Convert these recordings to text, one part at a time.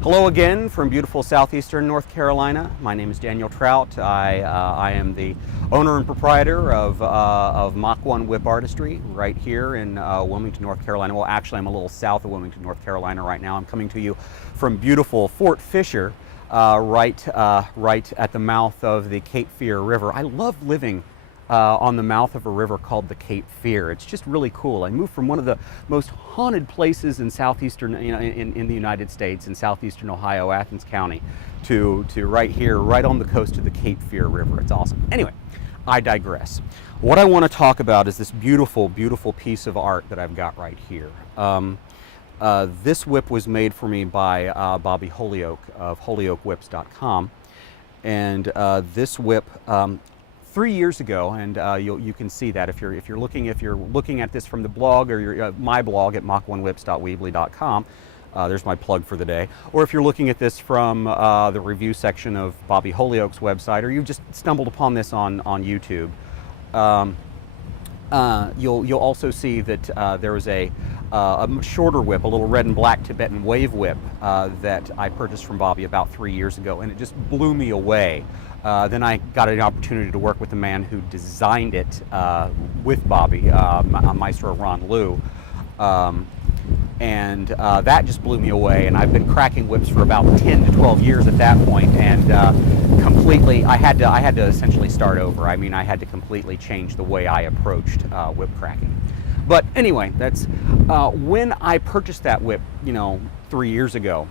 Hello again from beautiful southeastern North Carolina. My name is Daniel Trout. I am the owner and proprietor of Mach 1 Whip Artistry right here in Wilmington, North Carolina. Well, actually, I'm a little south of Wilmington, North Carolina right now. I'm coming to you from beautiful Fort Fisher, right at the mouth of the Cape Fear River. I love living on the mouth of a river called the Cape Fear. It's just really cool. I moved from one of the most haunted places in southeastern, in the United States, in southeastern Ohio, Athens County, to right here, right on the coast of the Cape Fear River. It's awesome. Anyway, I digress. What I want to talk about is this beautiful, beautiful piece of art that I've got right here. This whip was made for me by Bobbi HolyOak of HolyOakWhips.com, and this whip 3 years ago, and you can see that if you're looking at this from the blog or my blog at mach1whips.weebly.com. There's my plug for the day. Or if you're looking at this from the review section of Bobbi HolyOak's website, or you've just stumbled upon this on YouTube, you'll also see that there was a shorter whip, a little red and black Tibetan wave whip that I purchased from Bobbi about 3 years ago, and it just blew me away. Then I got an opportunity to work with the man who designed it with Bobbi, Maestro Ron Liu, and that just blew me away. And I've been cracking whips for about 10 to 12 years at that point, and completely, I had to essentially start over. I mean, I had to completely change the way I approached whip cracking. But anyway, that's when I purchased that whip, 3 years ago.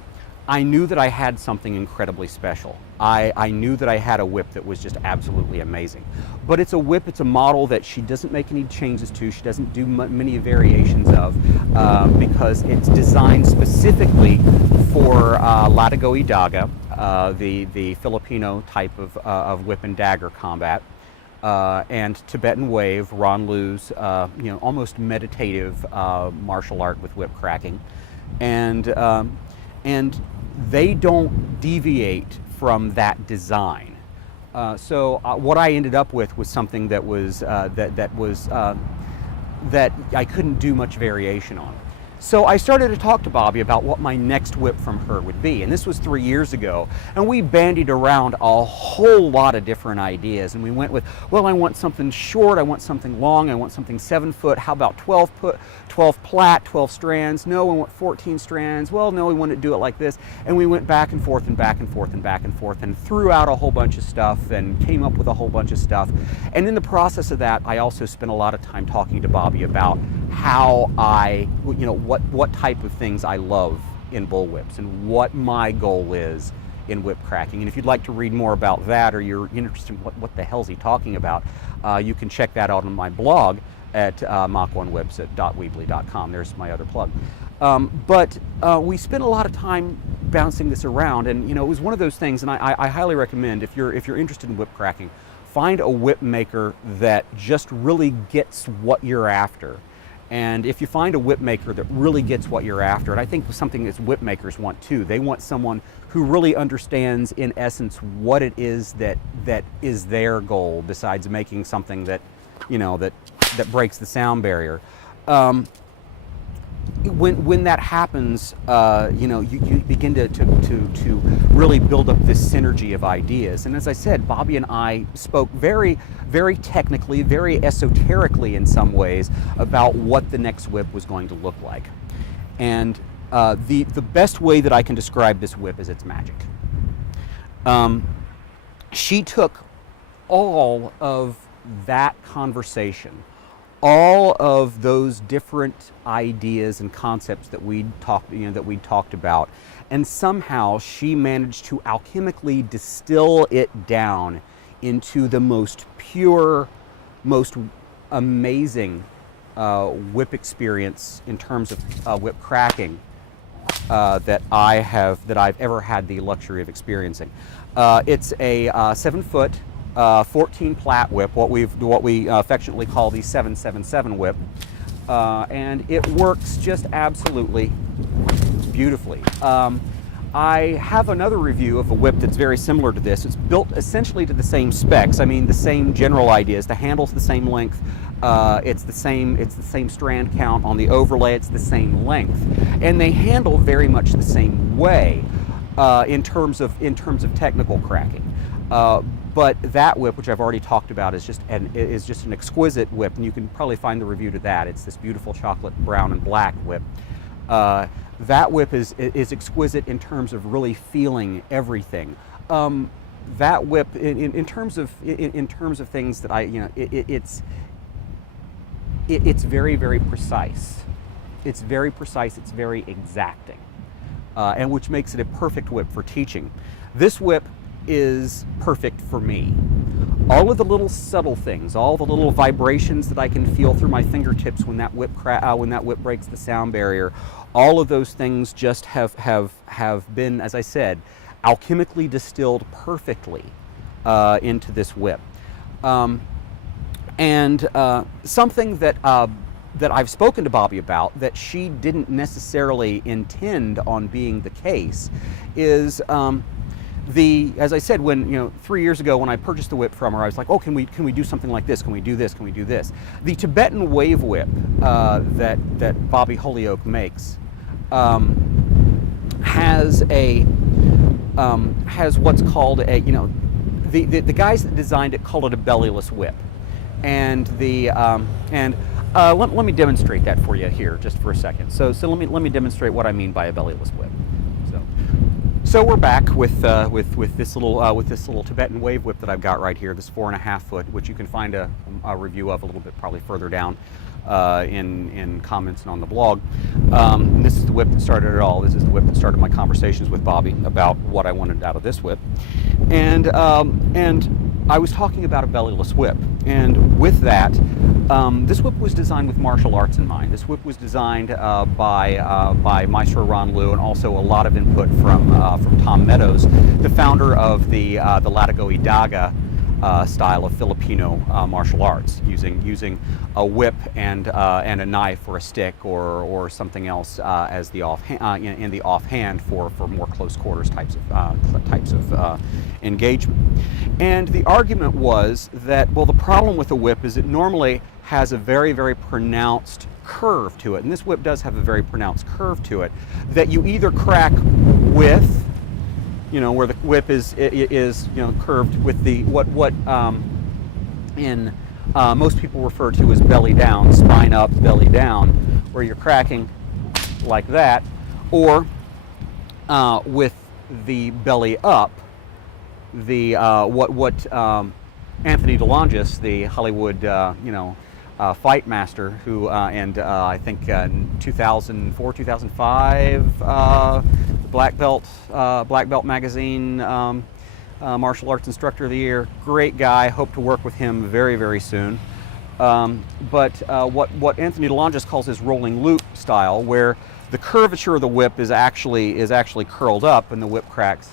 I knew that I had something incredibly special. I knew that I had a whip that was just absolutely amazing. But it's a whip, it's a model that she doesn't make any changes to, she doesn't do many variations of, because it's designed specifically for Latigo y Daga, the Filipino type of whip and dagger combat, and Tibetan wave, Ron Liu's, almost meditative martial art with whip cracking. And they don't deviate from that design. So what I ended up with was something that was that I couldn't do much variation on. So I started to talk to Bobbi about what my next whip from her would be, and this was 3 years ago, and we bandied around a whole lot of different ideas, and we went with, well, I want something short, I want something long, I want something 7 foot, how about 12 plait, 12 strands, no, I want 14 strands, well, no, we want to do it like this, and we went back and forth and back and forth and back and forth and threw out a whole bunch of stuff and came up with a whole bunch of stuff. And in the process of that, I also spent a lot of time talking to Bobbi about how what type of things I love in bullwhips and what my goal is in whip cracking. And if you'd like to read more about that, or you're interested in what the hell's he talking about, you can check that out on my blog at mach1whips.weebly.com. There's my other plug. But we spent a lot of time bouncing this around, and it was one of those things, and I highly recommend, if you're interested in whip cracking, find a whip maker that just really gets what you're after. And if you find a whip maker that really gets what you're after, and I think something that whip makers want too, they want someone who really understands in essence what it is that is their goal, besides making something that that breaks the sound barrier. When that happens, you begin to really build up this synergy of ideas. And as I said, Bobbi and I spoke very, very technically, very esoterically in some ways about what the next whip was going to look like. And the best way that I can describe this whip is its magic. She took all of that conversation, all of those different ideas and concepts that we talked about, and somehow she managed to alchemically distill it down into the most pure, most amazing whip experience in terms of whip cracking that I've ever had the luxury of experiencing. It's a 7 foot 14 plait whip, what we affectionately call the 777 whip, and it works just absolutely beautifully. I have another review of a whip that's very similar to this. It's built essentially to the same specs. I mean, the same general ideas. The handle's the same length. It's the same strand count on the overlay. It's the same length, and they handle very much the same way. in terms of technical cracking. But that whip, which I've already talked about, is just an exquisite whip, and you can probably find the review to that. It's this beautiful chocolate brown and black whip. That whip is exquisite in terms of really feeling everything. That whip, in terms of things that it's very, very precise. It's very precise. It's very exacting, and which makes it a perfect whip for teaching. This whip is perfect for me. All of the little subtle things, all the little vibrations that I can feel through my fingertips when that whip breaks the sound barrier, all of those things just have been, as I said, alchemically distilled perfectly into this whip. Something that I've spoken to Bobbi about that she didn't necessarily intend on being the case is as I said, when 3 years ago when I purchased the whip from her, I was like, oh, can we do something like this? Can we do this? Can we do this? The Tibetan wave whip that Bobbi HolyOak makes has what's called a the guys that designed it called it a bellyless whip, and let me demonstrate that for you here just for a second. So let me demonstrate what I mean by a bellyless whip. So we're back with this little Tibetan wave whip that I've got right here, this 4.5 foot, which you can find a review of a little bit probably further down in comments and on the blog. This is the whip that started it all. This is the whip that started my conversations with Bobbi about what I wanted out of this whip, and I was talking about a bellyless whip, and with that, this whip was designed with martial arts in mind. This whip was designed by Maestro Ron Liu, and also a lot of input from Tom Meadows, the founder of the Latigo Idaga style of Filipino martial arts, using a whip and a knife or a stick or something else as the in the offhand for more close quarters types of engagement. And the argument was that, well, the problem with a whip is it normally has a very, very pronounced curve to it, and this whip does have a very pronounced curve to it that you either crack with, where the whip is curved with the what most people refer to as belly down, spine up, belly down, where you're cracking like that, or with the belly up, the what Anthony DeLongis, the Hollywood fight master, who I think 2004, 2005, the Black Belt magazine martial arts instructor of the year. Great guy. Hope to work with him very, very soon. But what Anthony DeLongis calls his rolling loop style, where the curvature of the whip is actually curled up and the whip cracks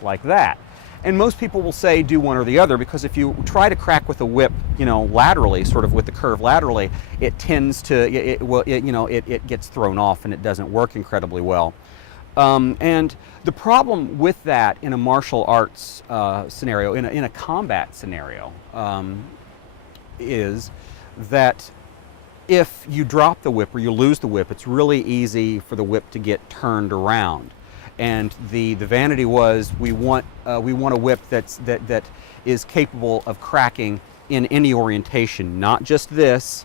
like that. And most people will say do one or the other, because if you try to crack with a whip, laterally, sort of with the curve laterally, it tends to, it gets thrown off and it doesn't work incredibly well. And the problem with that in a martial arts scenario, in a combat scenario, is that if you drop the whip or you lose the whip, it's really easy for the whip to get turned around. And the vanity was, we want a whip that is capable of cracking in any orientation, not just this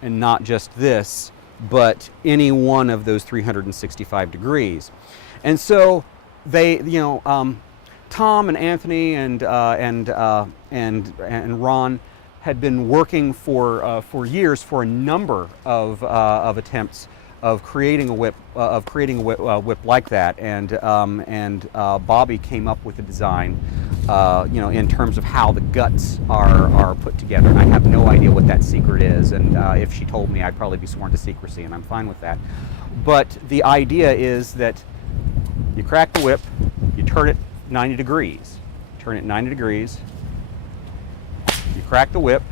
and not just this, but any one of those 365 degrees. And so they, Tom and Anthony and Ron had been working for years for a number of attempts of creating a whip like that, and Bobbi came up with a design, in terms of how the guts are put together. And I have no idea what that secret is, and if she told me, I'd probably be sworn to secrecy, and I'm fine with that. But the idea is that you crack the whip, you turn it 90 degrees, turn it 90 degrees, you crack the whip,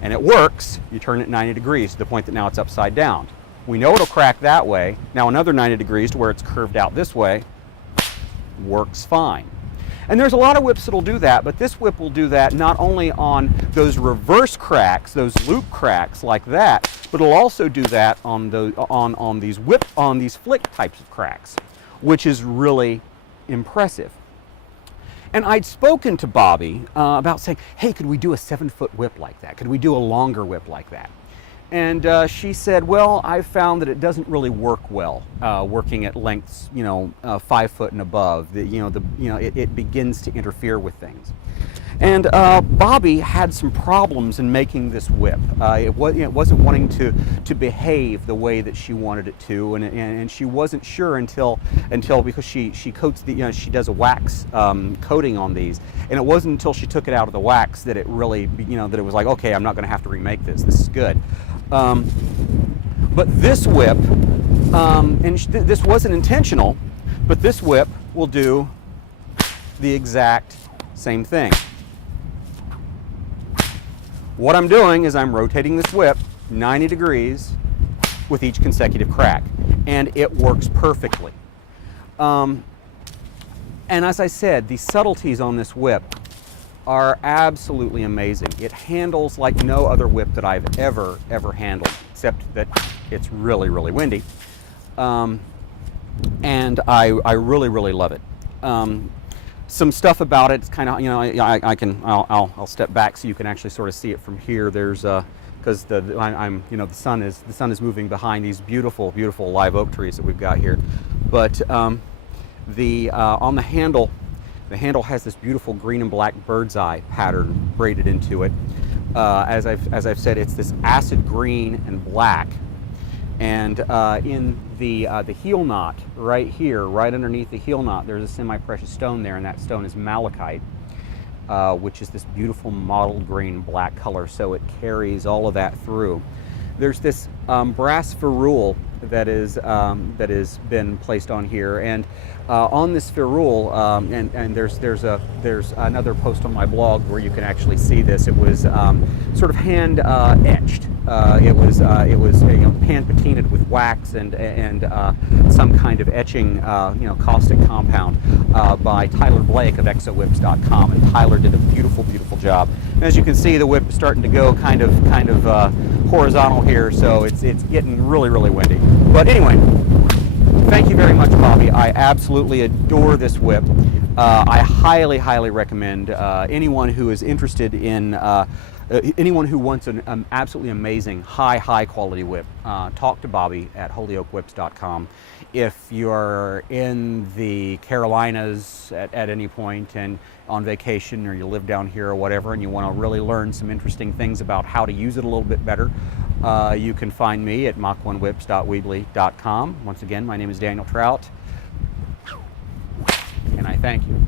and it works. You turn it 90 degrees to the point that now it's upside down. We know it'll crack that way. Now another 90 degrees to where it's curved out this way, works fine. And there's a lot of whips that'll do that, but this whip will do that not only on those reverse cracks, those loop cracks like that, but it'll also do that on these flick types of cracks, which is really impressive. And I'd spoken to Bobbi about saying, hey, could we do a 7-foot whip like that? Could we do a longer whip like that? And she said, well, I've found that it doesn't really work well working at lengths, 5 foot and above. It begins to interfere with things. And Bobbi had some problems in making this whip. It wasn't wanting to behave the way that she wanted it to, and she wasn't sure until because she coats she does a wax coating on these, and it wasn't until she took it out of the wax that it really that it was like, okay, I'm not going to have to remake this. This is good. But this whip, this wasn't intentional, but this whip will do the exact same thing. What I'm doing is I'm rotating this whip 90 degrees with each consecutive crack, and it works perfectly. And as I said, the subtleties on this whip are absolutely amazing. It handles like no other whip that I've ever handled, except that it's really, really windy. And I really love it. Some stuff about it, it's kind of, I'll step back so you can actually sort of see it from here. There's because the sun is moving behind these beautiful live oak trees that we've got here. But on the handle has this beautiful green and black bird's eye pattern braided into it. As I've said, it's this acid green and black. And in the heel knot right here, right underneath the heel knot, there's a semi-precious stone there, and that stone is malachite, which is this beautiful mottled green black color, so it carries all of that through. There's this brass ferrule that has been placed on here, and on this ferrule, and there's another post on my blog where you can actually see this. It was sort of hand etched. It was hand patinaed with wax and some kind of etching, caustic compound by Tyler Blake of exowhips.com, and Tyler did a beautiful job. And as you can see, the whip is starting to go kind of horizontal here, so it's getting really windy. But anyway, thank you very much, Bobbi. I absolutely adore this whip. I highly recommend anyone who is interested in anyone who wants an absolutely amazing high quality whip. Talk to Bobbi at HolyOakWhips.com. If you're in the Carolinas at any point and on vacation, or you live down here or whatever, and you want to really learn some interesting things about how to use it a little bit better, you can find me at Mach1Whips.weebly.com. Once again, my name is Daniel Trout, and I thank you.